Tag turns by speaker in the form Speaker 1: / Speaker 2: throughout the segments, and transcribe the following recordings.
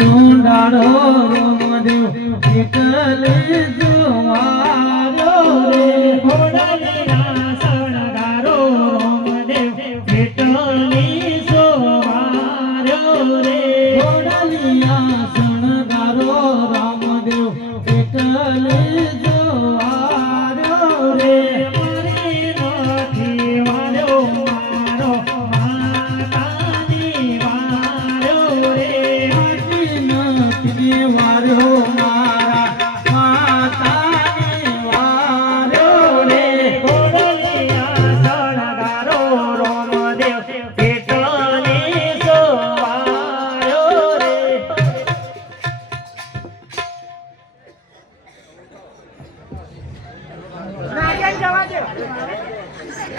Speaker 1: ઢૂંઢાડો મધુ નીકળ જુવારો રે.
Speaker 2: ઘોડાની સણગારો મદેવ ભેટણી સોવારો રે.
Speaker 1: ઘોડાની સણગારો રામદેવ ભેટણી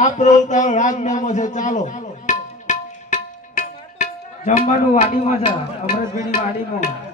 Speaker 3: આ ઉતારો રાજીનામો છે ચાલો.
Speaker 4: જમવાનું વાડીમાં છે અમૃતભાઈની વાડીમાં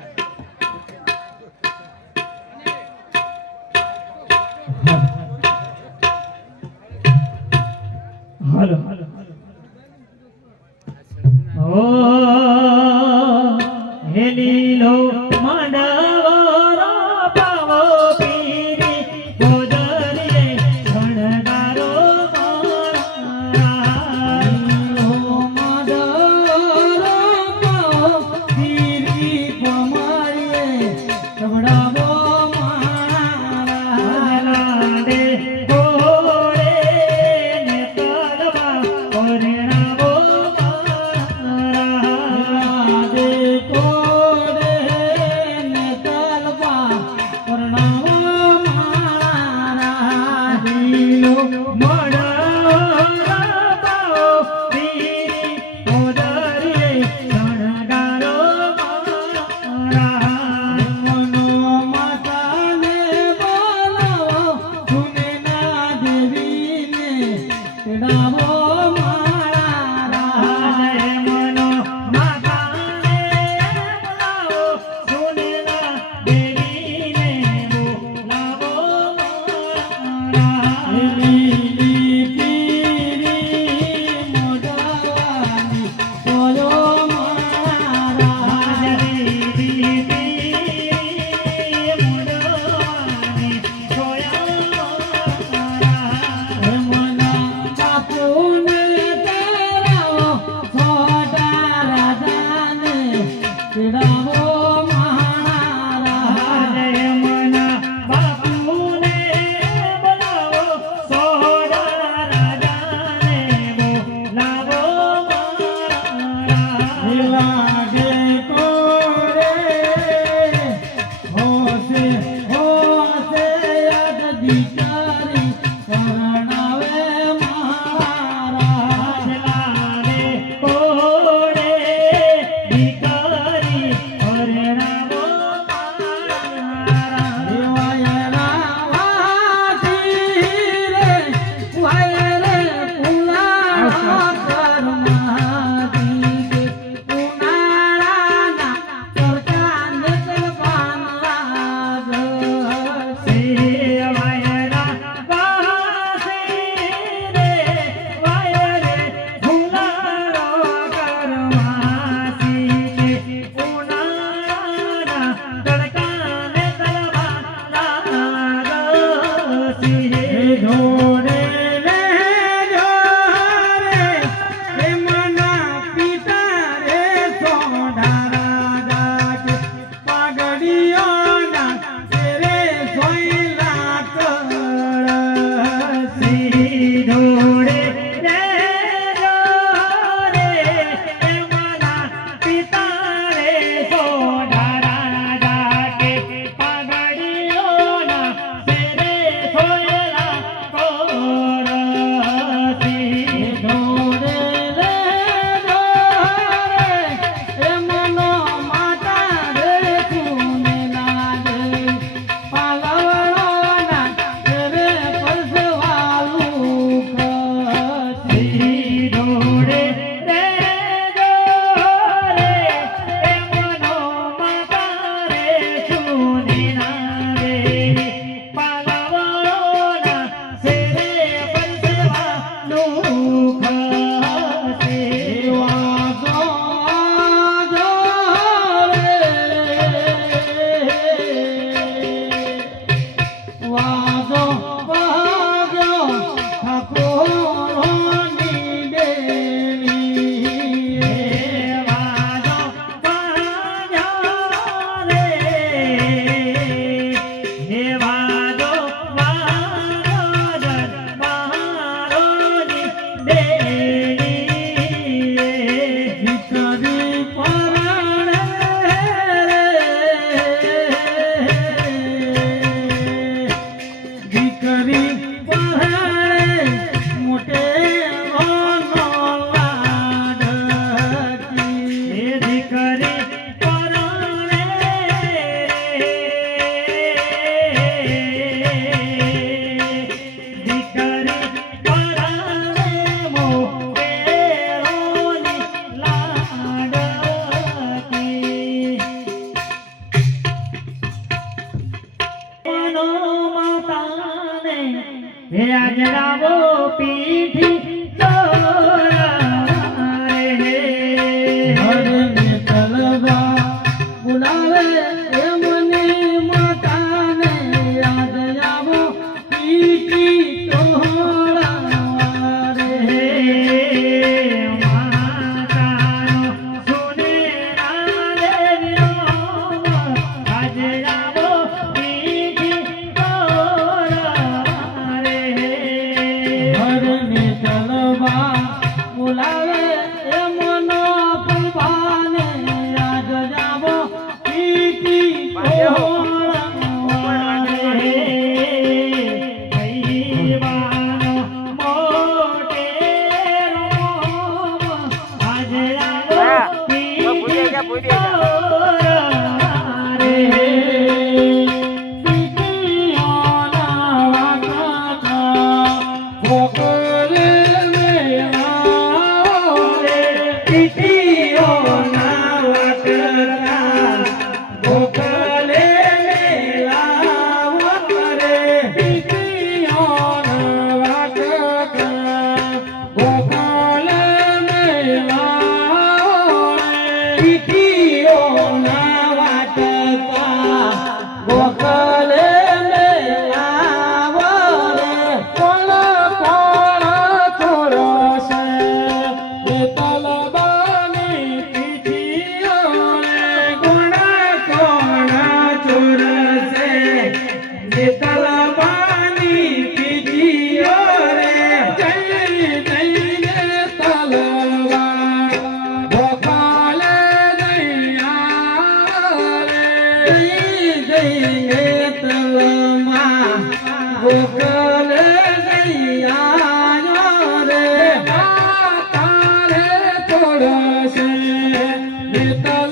Speaker 5: Thank you.